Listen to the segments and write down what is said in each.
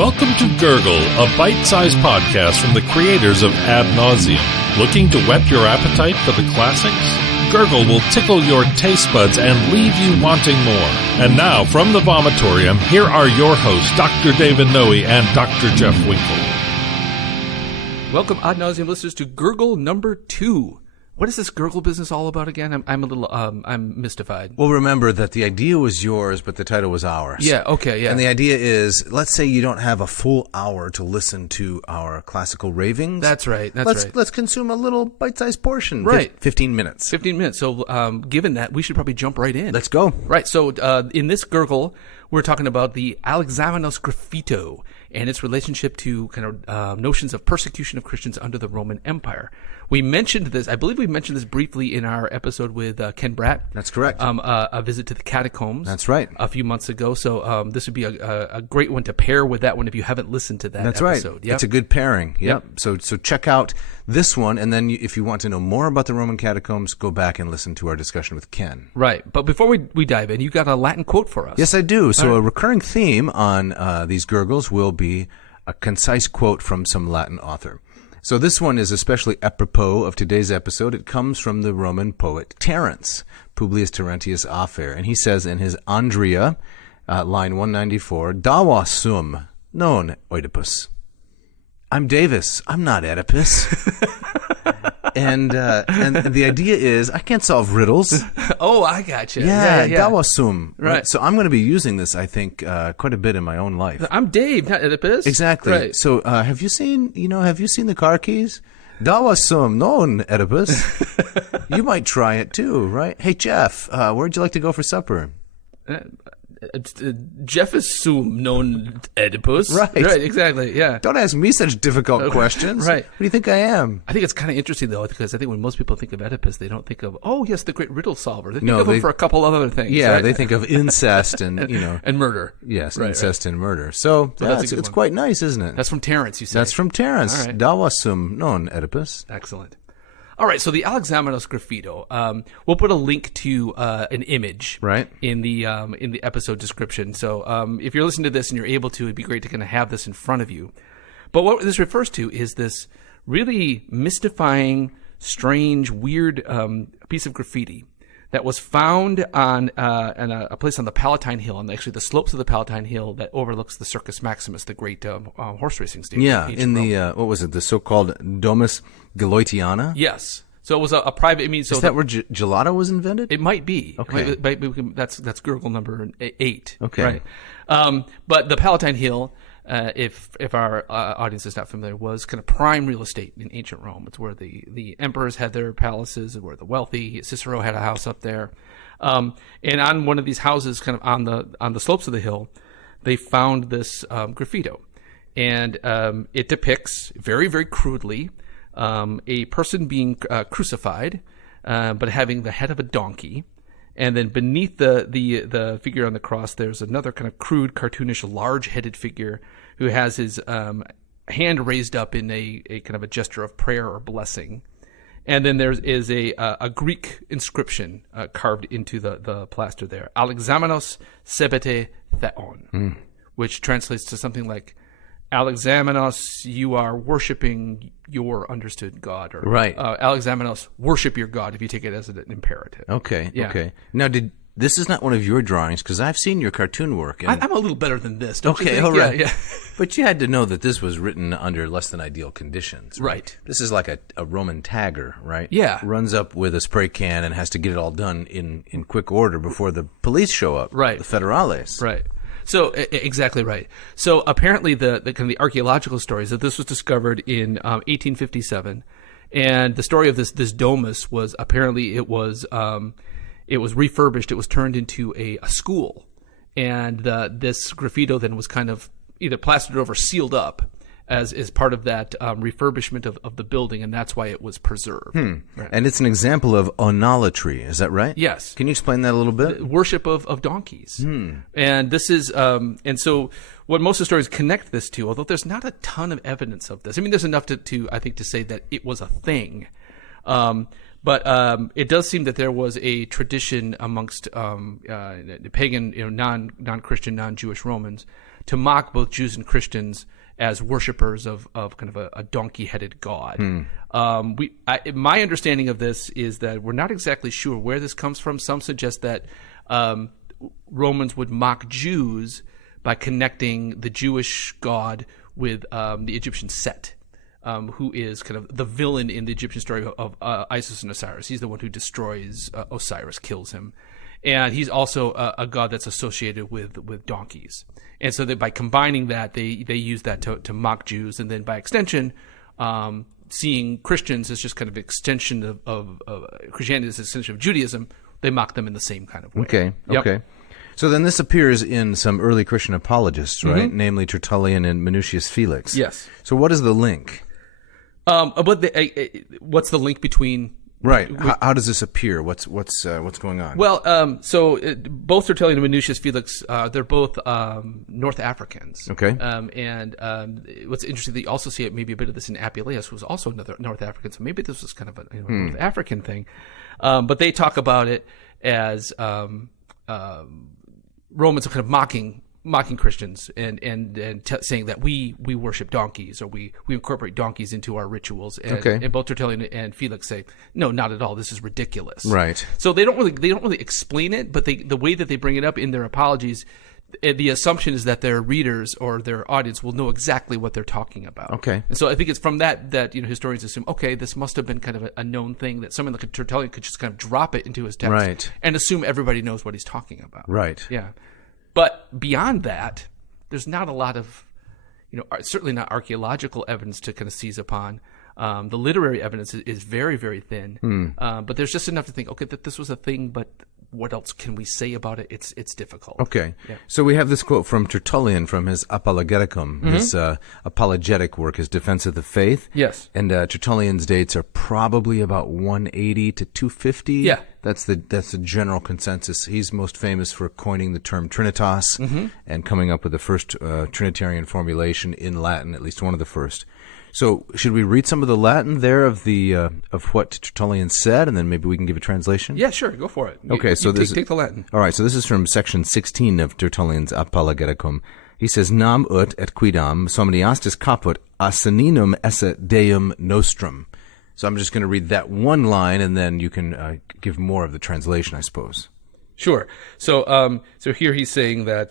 Welcome to Gurgle, a bite-sized podcast from the creators of Ad Nauseam. Looking to whet your appetite for the classics? Gurgle will tickle your taste buds and leave you wanting more. And now, from the vomitorium, here are your hosts, Dr. David Noe and Dr. Jeff Winkle. Welcome, Ad Nauseam listeners, to Gurgle number 2. What is this Gurgle business all about again? I'm a little, I'm mystified. Well, remember that the idea was yours, but the title was ours. Yeah, okay, yeah. And the idea is, let's say you don't have a full hour to listen to our classical ravings. That's right, Let's consume a little bite-sized portion. Right. 15 minutes. 15 minutes. So, given that, we should probably jump right in. Let's go. Right, so in this Gurgle, we're talking about the Alexamenos Graffito and its relationship to kind of notions of persecution of Christians under the Roman Empire. We mentioned this, I believe we mentioned this briefly in our episode with Ken Bratt. That's correct. A visit to the catacombs. That's right. A few months ago. So this would be a great one to pair with that one if you haven't listened to that That's episode. right. Yep. It's a good pairing. Yep. So check out this one, and then if you want to know more about the Roman catacombs, go back and listen to our discussion with Ken. Right. But before we dive in, you got a Latin quote for us. Yes, I do. So a recurring theme on these gurgles will be a concise quote from some Latin author. So this one is especially apropos of today's episode. It comes from the Roman poet Terence, Publius Terentius Afer, and he says in his Andria, line 194, "Dawa sum, non Oedipus." I'm Davis. I'm not Oedipus. And the idea is, I can't solve riddles. Oh, I got you. Yeah. Dawa sum. Right. So I'm going to be using this, I think, quite a bit in my own life. I'm Dave, not Oedipus. Exactly. Right. So have you seen the car keys? Dawa sum, non Oedipus. You might try it too, right? Hey, Jeff, where'd you like to go for supper? Jeff is sum non Oedipus. Right. Exactly, yeah. Don't ask me such difficult questions. Right. What do you think I am? I think it's kind of interesting, though, because I think when most people think of Oedipus, they don't think of, oh, yes, the great riddle solver. They think of him for a couple of other things. Yeah, right? they think of incest and, and murder. Yes, right, incest and murder. So it's quite nice, isn't it? That's from Terence, you said. That's from Terence. All right. Dawa sum, non Oedipus. Excellent. All right, so the Alexamenos Graffito. We'll put a link to an image in the episode description. So if you're listening to this and you're able to, it'd be great to kind of have this in front of you. But what this refers to is this really mystifying, strange, weird piece of graffiti that was found on a place on the Palatine Hill, and actually the slopes of the Palatine Hill that overlooks the Circus Maximus, the great horse racing stadium. Yeah, in the what was it? The so-called Domus Gelotiana. Yes. So it was a private. I mean, so is that where gelato was invented? It might be. Okay. That's Gurgle number 8. Okay. Right. But the Palatine Hill, if our audience is not familiar, was kind of prime real estate in ancient Rome. It's where the emperors had their palaces, where the wealthy. Cicero had a house up there, and on one of these houses, kind of on the slopes of the hill, they found this graffito, and it depicts very, very crudely a person being crucified, but having the head of a donkey. And then beneath the figure on the cross, there's another kind of crude, cartoonish, large-headed figure who has his hand raised up in a kind of a gesture of prayer or blessing. And then there is a Greek inscription carved into the plaster there, Alexamenos sebete theon, which translates to something like, Alexamenos, you are worshiping your understood God. Or, right. Alexamenos, worship your God, if you take it as an imperative. Okay, yeah. Okay. Now, this is not one of your drawings, because I've seen your cartoon work. And I'm a little better than this, don't you okay, think? all right. Yeah. But you had to know that this was written under less than ideal conditions. Right. This is like a Roman tagger, right? Yeah. Runs up with a spray can and has to get it all done in quick order before the police show up. Right. The federales. Right. So exactly right. So apparently the kind of the archaeological story is that this was discovered in 1857, and the story of this domus was apparently it was refurbished. It was turned into a school, and this graffito then was kind of either plastered over, sealed up as part of that refurbishment of the building, and that's why it was preserved. Right. And it's an example of onolatry, is that right? Yes. Can you explain that a little bit? Worship of donkeys. And this is, and so what most historians connect this to, although there's not a ton of evidence of this. I mean, there's enough to I think, to say that it was a thing. But it does seem that there was a tradition amongst pagan, non-Christian, non-Jewish Romans to mock both Jews and Christians as worshipers of kind of a donkey-headed god. My understanding of this is that we're not exactly sure where this comes from. Some suggest that Romans would mock Jews by connecting the Jewish god with the Egyptian Set, who is kind of the villain in the Egyptian story of Isis and Osiris. He's the one who destroys Osiris, kills him. And he's also a god that's associated with donkeys. And so that by combining that, they use that to mock Jews. And then by extension, seeing Christians as just kind of extension of Christianity as an extension of Judaism, they mock them in the same kind of way. Okay, Yep. okay. So then this appears in some early Christian apologists, right? Namely Tertullian and Minucius Felix. Yes. So what is the link? What's the link between... Right. How does this appear? What's going on? Well, both Tertullian and Minucius Felix, they're both North Africans. Okay. And what's interesting, they also see it maybe a bit of this in Apuleius, who was also another North African. So maybe this was kind of a North African thing. But they talk about it as Romans are kind of mocking Christians and saying that we worship donkeys, or we incorporate donkeys into our rituals. And, and both Tertullian and Felix say, no, not at all. This is ridiculous. Right. So they don't really explain it, but the way that they bring it up in their apologies, the assumption is that their readers or their audience will know exactly what they're talking about. Okay. And so I think it's from that historians assume, okay, this must have been kind of a known thing that someone like Tertullian could just kind of drop it into his text, right, and assume everybody knows what he's talking about. Right. Yeah. But beyond that, there's not a lot of, certainly not archaeological evidence to kind of seize upon. The literary evidence is very, very thin. But there's just enough to think, okay, that this was a thing, but what else can we say about it? It's difficult. Okay. Yeah. So we have this quote from Tertullian from his Apologeticum, his apologetic work, his defense of the faith. Yes. And Tertullian's dates are probably about 180 to 250. Yeah. That's the general consensus. He's most famous for coining the term Trinitas and coming up with the first Trinitarian formulation in Latin, at least one of the first. So should we read some of the Latin there of what Tertullian said, and then maybe we can give a translation? Yeah, sure. Go for it. Okay, so take the Latin. All right, so this is from section 16 of Tertullian's Apologeticum. He says, Nam ut et quidam somniastis caput aseninum esse deum nostrum. So I'm just going to read that one line, and then you can give more of the translation, I suppose. Sure. So here he's saying that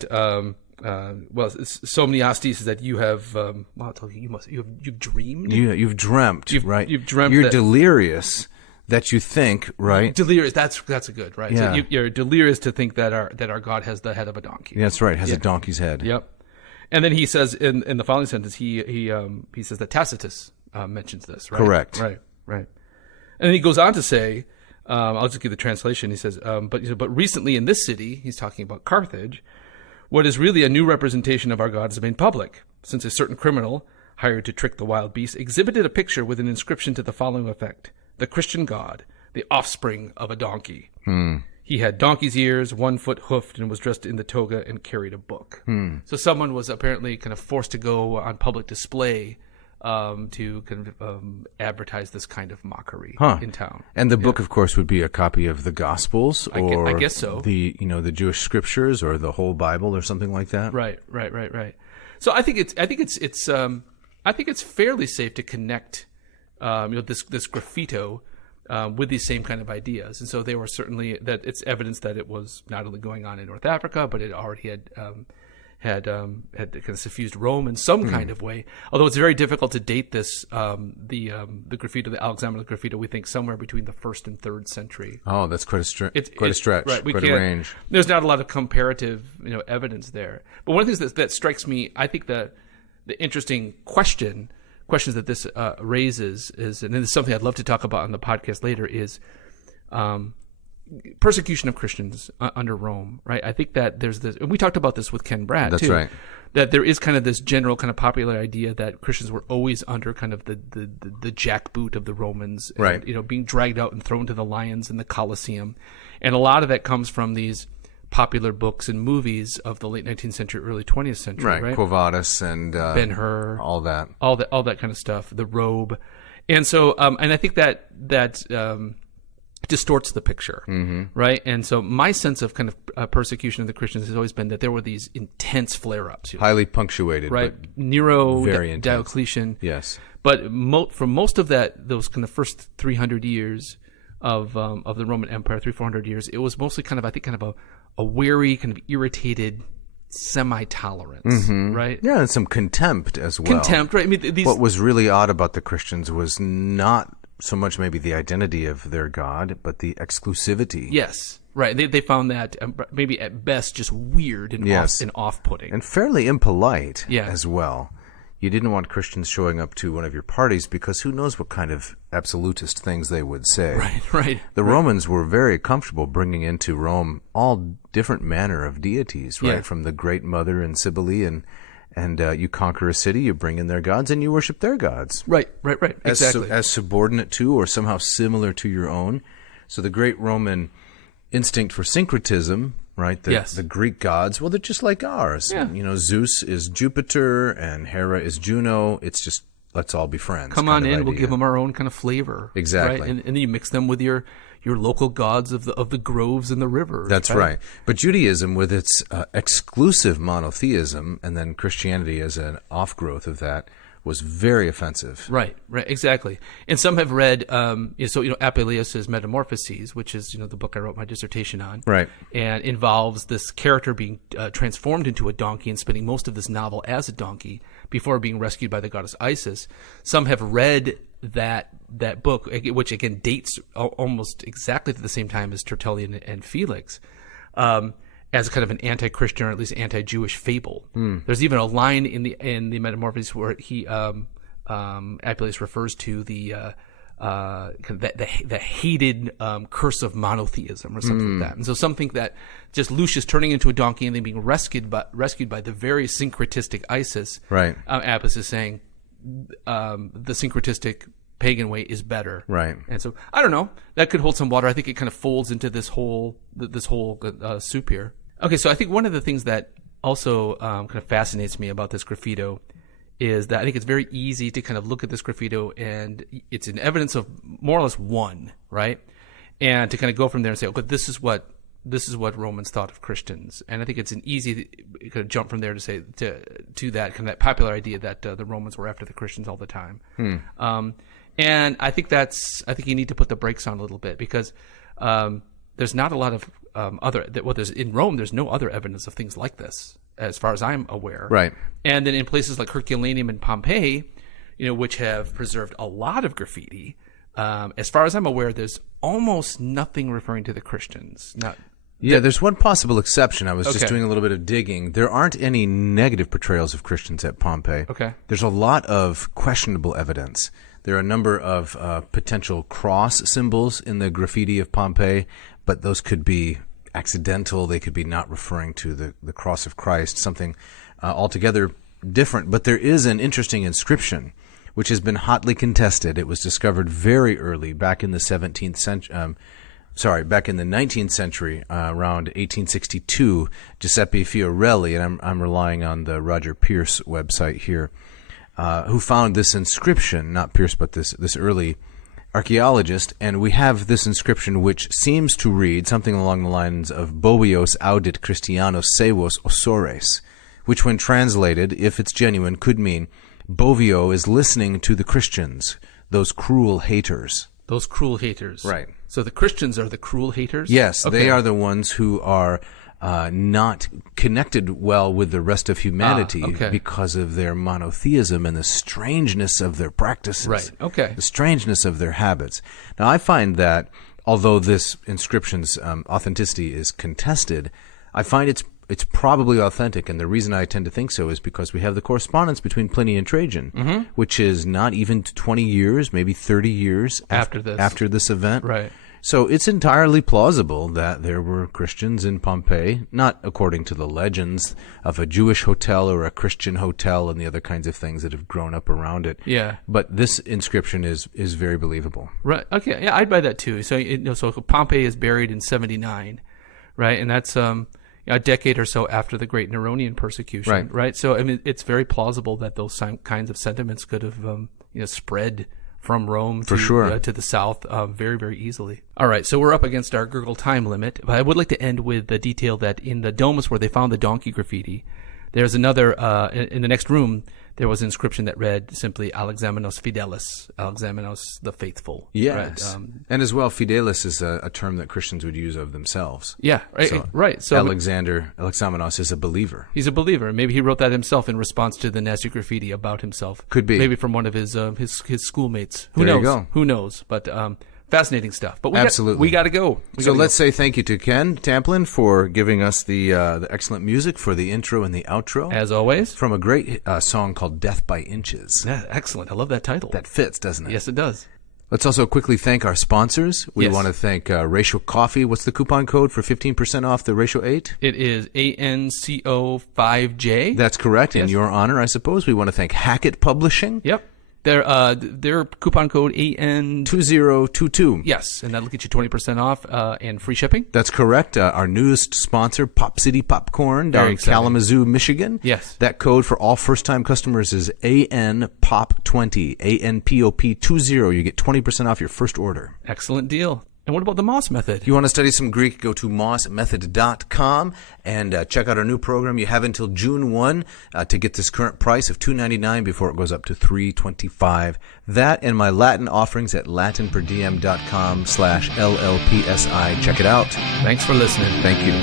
somniastis is that you have you've dreamed. You've dreamt, right? You've dreamt. You're delirious that you think, right? Delirious. That's a good, right? Yeah. So you're delirious to think that our God has the head of a donkey. That's right. Has a donkey's head. Yep. And then he says in the following sentence, he says that Tacitus mentions this, right? Correct. Right. And then he goes on to say, I'll just give the translation. He says, but recently in this city, he's talking about Carthage, what is really a new representation of our God has been public, since a certain criminal, hired to trick the wild beast, exhibited a picture with an inscription to the following effect: the Christian God, the offspring of a donkey. He had donkey's ears, 1 foot hoofed, and was dressed in the toga and carried a book. So someone was apparently kind of forced to go on public display to kind of advertise this kind of mockery in town. And the book, of course, would be a copy of the Gospels, or I guess so. The Jewish Scriptures, or the whole Bible, or something like that. Right. So I think it's fairly safe to connect this graffito with these same kind of ideas, and so they were certainly that it's evidence that it was not only going on in North Africa, but it already had kind of suffused Rome in some kind of way. Although it's very difficult to date this, the graffito, the Alexamenos graffito, we think somewhere between the 1st and 3rd century. Oh, that's quite a stretch. Right, quite a range. There's not a lot of comparative, evidence there. But one of the things that strikes me, I think the interesting questions that this raises is, and this is something I'd love to talk about on the podcast later, is persecution of Christians under Rome, right? I think that there's this, and we talked about this with Ken Bratt, That's too. right. That there is kind of this general kind of popular idea that Christians were always under kind of the jackboot of the Romans, and, right? Being dragged out and thrown to the lions in the Colosseum, and a lot of that comes from these popular books and movies of the late 19th century, early 20th century, right? Quo Vadis and Ben-Hur, all that kind of stuff, the robe, and so and I think that distorts the picture, right? And so my sense of kind of persecution of the Christians has always been that there were these intense flare-ups. Highly punctuated. Right? But Nero, very intense. Diocletian. Yes. But for most of those kind of first 300 years of the Roman Empire, 300-400 years, it was mostly kind of a weary, kind of irritated semi-tolerance, right? Yeah, and some contempt as well. Contempt, right? I mean, What was really odd about the Christians was not so much maybe the identity of their God, but the exclusivity. Yes, right. They found that maybe at best just weird and off-putting. And fairly impolite Yeah. as well. You didn't want Christians showing up to one of your parties because who knows what kind of absolutist things they would say. Right. The Romans were very comfortable bringing into Rome all different manner of deities, right? Yeah. From the Great Mother and Cybele, and you conquer a city, you bring in their gods, and you worship their gods. Right. Exactly. As subordinate to or somehow similar to your own. So the great Roman instinct for syncretism, right? The Greek gods, well, they're just like ours. Yeah. You know, Zeus is Jupiter and Hera is Juno. It's just, let's all be friends. Come on in, we'll give them our own kind of flavor. Exactly. Right? And then you mix them with your local gods of the groves and the rivers. That's right. But Judaism, with its exclusive monotheism, and then Christianity as an off-growth of that, was very offensive. Right, exactly. And some have read, Apuleius' Metamorphoses, which is, the book I wrote my dissertation on. Right. And involves this character being transformed into a donkey and spending most of this novel as a donkey before being rescued by the goddess Isis. Some have read that book, which again dates almost exactly to the same time as Tertullian and Felix, as kind of an anti-Christian or at least anti-Jewish fable. There's even a line in the Metamorphoses where he Apuleius refers to the hated curse of monotheism or something like that. And so some think that just Lucius turning into a donkey and then being rescued by the very syncretistic Isis. Right. Appius is saying the syncretistic pagan way is better. Right. And so I don't know. That could hold some water. I think it kind of folds into this whole soup here. Okay, so I think one of the things that also kind of fascinates me about this Graffito is that I think it's very easy to kind of look at this Graffito and it's an evidence of more or less one, right? And to kind of go from there and say, okay, this is what Romans thought of Christians. And I think it's an easy kind of jump from there to say to that kind of that popular idea that the Romans were after the Christians all the time. And I think you need to put the brakes on a little bit because there's not a lot of in Rome, there's no other evidence of things like this, as far as I'm aware. Right. And then in places like Herculaneum and Pompeii, which have preserved a lot of graffiti, as far as I'm aware, there's almost nothing referring to the Christians. There's one possible exception. I was just Okay. doing a little bit of digging. There aren't any negative portrayals of Christians at Pompeii. Okay. There's a lot of questionable evidence. There are a number of potential cross symbols in the graffiti of Pompeii, but those could be accidental. They could be not referring to the cross of Christ, something altogether different. But there is an interesting inscription which has been hotly contested. It was discovered very early, back in the 17th century. Back in the 19th century, around 1862. Giuseppe Fiorelli, and I'm relying on the Roger Pierce website here, who found this inscription, not Pierce, but this early archaeologist, and we have this inscription which seems to read something along the lines of Bovios audit Christianos sevos osores, which when translated, if it's genuine, could mean Bovio is listening to the Christians, those cruel haters. Those cruel haters. Right. So the Christians are the cruel haters? Yes, Okay. they are the ones who are not connected well with the rest of humanity okay. because of their monotheism and the strangeness of their practices. Right, okay. The strangeness of their habits. Now, I find that, although this inscription's authenticity is contested, I find it's probably authentic, and the reason I tend to think so is because we have the correspondence between Pliny and Trajan, which is not even 20 years, maybe 30 years After this event. Right. So it's entirely plausible that there were Christians in Pompeii, not according to the legends of a Jewish hotel or a Christian hotel and the other kinds of things that have grown up around it. Yeah. But this inscription is very believable. Right. Okay. Yeah, I'd buy that too. So, so Pompey is buried in 79, right? And that's a decade or so after the Great Neronian persecution, Right. So, I mean, it's very plausible that those kinds of sentiments could have, spread from Rome For sure. To the south very, very easily. All right, so we're up against our Gurgle time limit, but I would like to end with the detail that in the domus where they found the donkey graffiti, there's another, in the next room, there was an inscription that read simply Alexamenos Fidelis, Alexamenos the faithful. Yes. Right? And as well, fidelis is a term that Christians would use of themselves. Yeah, right. So Alexamenos is a believer. He's a believer. Maybe he wrote that himself in response to the nasty graffiti about himself. Could be. Maybe from one of his schoolmates. Who There knows? you go. Who knows? But fascinating stuff. But Absolutely. we got to go. So let's say thank you to Ken Tamplin for giving us the excellent music for the intro and the outro. As always. From a great song called Death by Inches. Yeah, excellent. I love that title. That fits, doesn't it? Yes, it does. Let's also quickly thank our sponsors. We Yes. want to thank Ratio Coffee. What's the coupon code for 15% off the Ratio 8? It is ANCO5J. That's correct. In Yes. your honor, I suppose. We want to thank Hackett Publishing. Yep. Their coupon code AN 2022. Yes, and that'll get you 20% off and free shipping. That's correct. Our newest sponsor, Pop City Popcorn, down Very in exciting. Kalamazoo, Michigan. Yes. That code for all first-time customers is ANPOP20, ANPOP20. You get 20% off your first order. Excellent deal. And what about the Moss method? If you want to study some Greek, go to mossmethod.com and check out our new program. You have until June 1 to get this current price of $2.99 before it goes up to $3.25. That and my Latin offerings at latinperdiem.com/LLPSI. Check it out. Thanks for listening. Thank you.